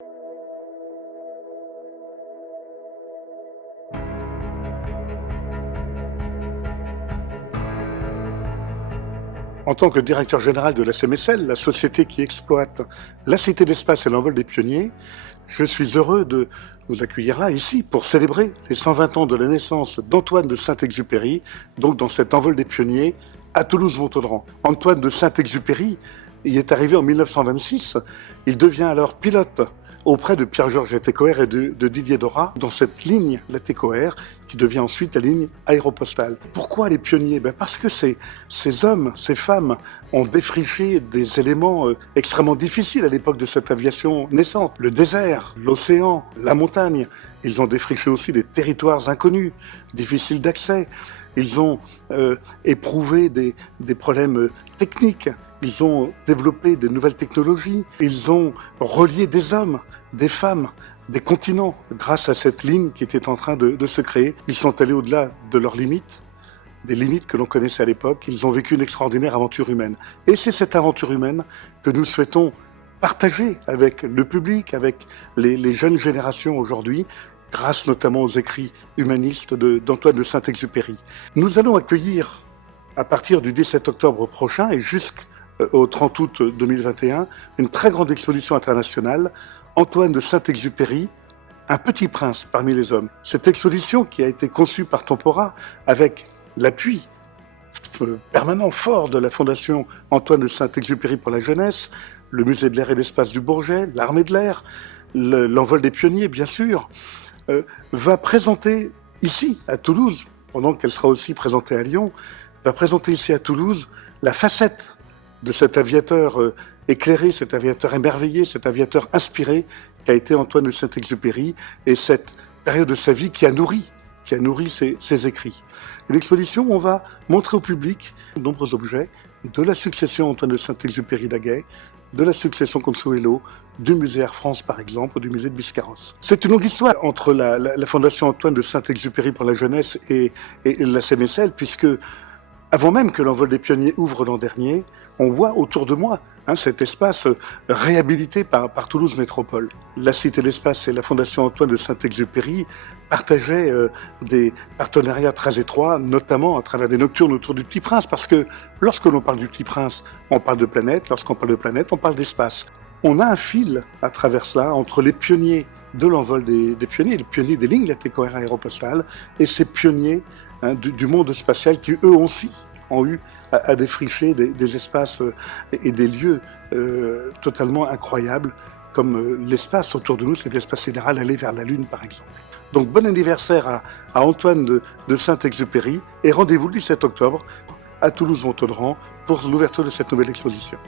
En tant que directeur général de la CMSL, la société qui exploite la Cité de l'Espace et l'Envol des Pionniers, je suis heureux de vous accueillir là, ici, pour célébrer les 120 ans de la naissance d'Antoine de Saint-Exupéry, donc dans cet Envol des Pionniers à Toulouse-Montaudran. Antoine de Saint-Exupéry y est arrivé en 1926. Il devient alors pilote auprès de Pierre-Georges Latécoère et de Didier Dora, dans cette ligne Latécoère, qui devient ensuite la ligne aéropostale. Pourquoi les pionniers? Parce que ces hommes, ces femmes ont défriché des éléments extrêmement difficiles à l'époque de cette aviation naissante. Le désert, l'océan, la montagne. Ils ont défriché aussi des territoires inconnus, difficiles d'accès. Ils ont éprouvé des problèmes techniques. Ils ont développé de nouvelles technologies. Ils ont relié des hommes, des femmes, des continents grâce à cette ligne qui était en train de se créer. Ils sont allés au-delà de leurs limites, des limites que l'on connaissait à l'époque. Ils ont vécu une extraordinaire aventure humaine. Et c'est cette aventure humaine que nous souhaitons partager avec le public, avec les jeunes générations aujourd'hui, grâce notamment aux écrits humanistes d'Antoine de Saint-Exupéry. Nous allons accueillir, à partir du 17 octobre prochain et jusqu'au 30 août 2021, une très grande exposition internationale, Antoine de Saint-Exupéry, un petit prince parmi les hommes. Cette exposition qui a été conçue par Tempora avec l'appui permanent fort de la Fondation Antoine de Saint-Exupéry pour la jeunesse, le Musée de l'air et de l'espace du Bourget, l'Armée de l'air, l'Envol des Pionniers bien sûr, va présenter ici à Toulouse, pendant qu'elle sera aussi présentée à Lyon, va présenter ici à Toulouse la facette de cet aviateur éclairé, cet aviateur émerveillé, cet aviateur inspiré qu'a été Antoine de Saint-Exupéry et cette période de sa vie qui a nourri ses écrits. Une exposition où on va montrer au public de nombreux objets de la succession Antoine de Saint-Exupéry d'Aguet, de la succession Consuelo, du musée Air France par exemple, du musée de Biscarrosse. C'est une longue histoire entre la Fondation Antoine de Saint-Exupéry pour la jeunesse et la CMSL, puisque avant même que l'Envol des Pionniers ouvre l'an dernier, on voit autour de moi cet espace réhabilité par Toulouse Métropole. La Cité de l'Espace et la Fondation Antoine de Saint-Exupéry partageaient des partenariats très étroits, notamment à travers des nocturnes autour du Petit Prince, parce que lorsque l'on parle du Petit Prince, on parle de planète, lorsqu'on parle de planète, on parle d'espace. On a un fil à travers cela entre les pionniers de l'Envol des Pionniers, les pionniers des lignes Latécoère aéropostales, et ces pionniers du monde spatial qui eux aussi ont eu à défricher des espaces et des lieux totalement incroyables, comme l'espace autour de nous, c'est l'espace sidéral, aller vers la Lune par exemple. Donc bon anniversaire à Antoine de Saint-Exupéry et rendez-vous le 17 octobre à Toulouse-Montaudran pour l'ouverture de cette nouvelle exposition.